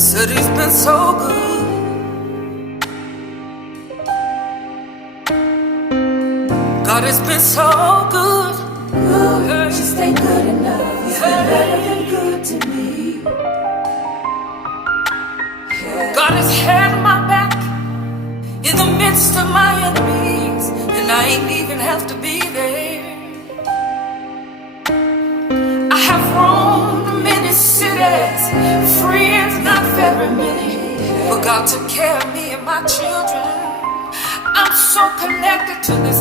Said he's been so good. God has been so good. Good, just ain't good enough. He's been better than good to me. God has had my back in the midst of my enemies, and I ain't even have to be there. I have roamed many cities, friends not very many, but God took care of me and my children. I'm so connected to this